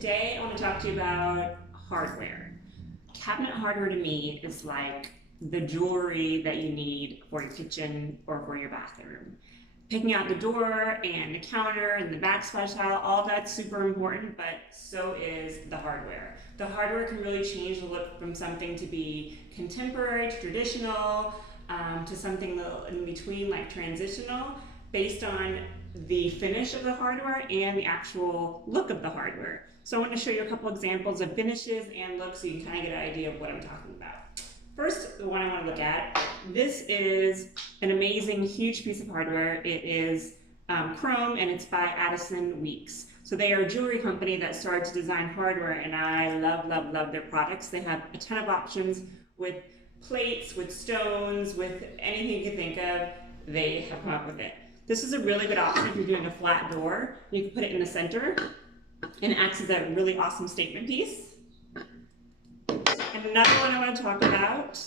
Today I want to talk to you about hardware. Cabinet hardware to me is like the jewelry that you need for your kitchen or for your bathroom. Picking out the door and the counter and the backsplash tile, all that's super important, but so is the hardware. The hardware can really change the look from something to be contemporary to traditional, to something in between like transitional, based on the finish of the hardware and the actual look of the hardware. So I want to show you a couple examples of finishes and looks so you can kind of get an idea of what I'm talking about. First, the one I want to look at, this is an amazing, huge piece of hardware. It is chrome and it's by Addison Weeks. So they are a jewelry company that started to design hardware, and I love, love, love their products. They have a ton of options with plates, with stones, with anything you can think of. They have come up with it. This is a really good option if you're doing a flat door. You can put it in the center and it acts as a really awesome statement piece. And another one I want to talk about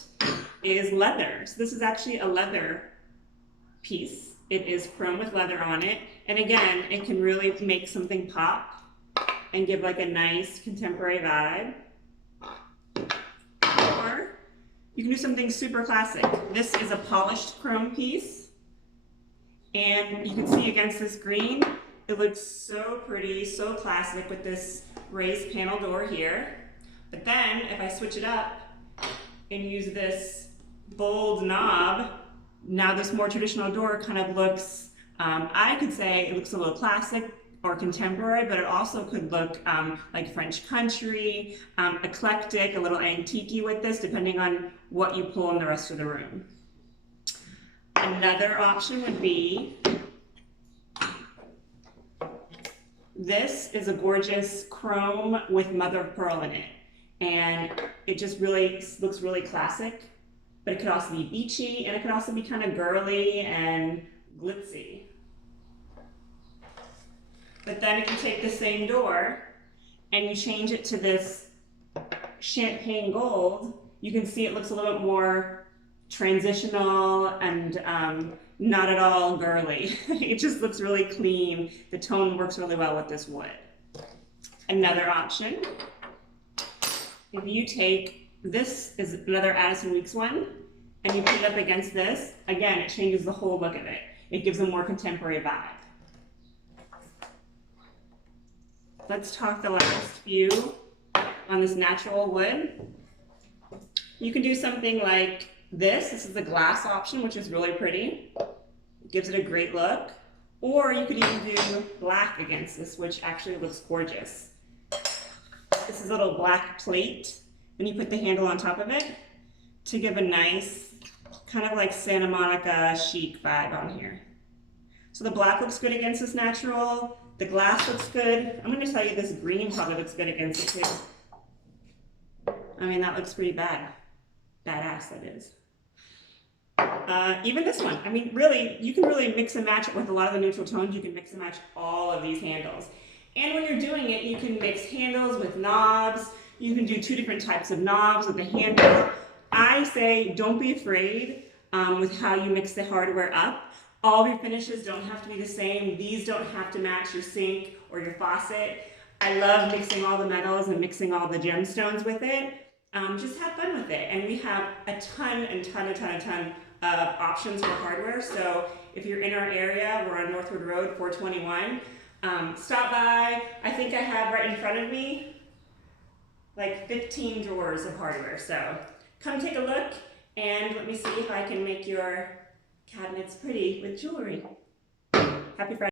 is leather. So this is actually a leather piece. It is chrome with leather on it. And again, it can really make something pop and give like a nice contemporary vibe. Or you can do something super classic. This is a polished chrome piece. And you can see against this green, it looks so pretty, so classic with this raised panel door here. But then if I switch it up and use this bold knob, now this more traditional door kind of looks, I could say it looks a little classic or contemporary, but it also could look like French country, eclectic, a little antique-y with this, depending on what you pull in the rest of the room. Another option would be, this is a gorgeous chrome with mother of pearl in it. And it just really looks really classic, but it could also be beachy, and it could also be kind of girly and glitzy. But then if you take the same door and you change it to this champagne gold, you can see it looks a little bit more transitional and not at all girly. It just looks really clean. The tone works really well with this wood. Another option, if you take, this is another Addison Weeks one, and you put it up against this, again, it changes the whole look of it. It gives a more contemporary vibe. Let's talk the last few on this natural wood. You can do something like this. This is the glass option, which is really pretty. It gives it a great look. Or you could even do black against this, which actually looks gorgeous. This is a little black plate, and you put the handle on top of it to give a nice, kind of like Santa Monica chic vibe on here. So the black looks good against this natural. The glass looks good. I'm going to tell you this green probably looks good against it too. I mean, that looks pretty bad. Badass, that is. Even this one, I mean, really, you can really mix and match it with a lot of the neutral tones. You can mix and match all of these handles. And when you're doing it, you can mix handles with knobs. You can do two different types of knobs with the handle. I say don't be afraid with how you mix the hardware up. All of your finishes don't have to be the same. These don't have to match your sink or your faucet. I love mixing all the metals and mixing all the gemstones with it. Just have fun with it. And we have a ton of options for hardware. So if you're in our area, we're on Northwood Road, 421. Stop by. I think I have right in front of me like 15 drawers of hardware. So come take a look and let me see if I can make your cabinets pretty with jewelry. Happy Friday.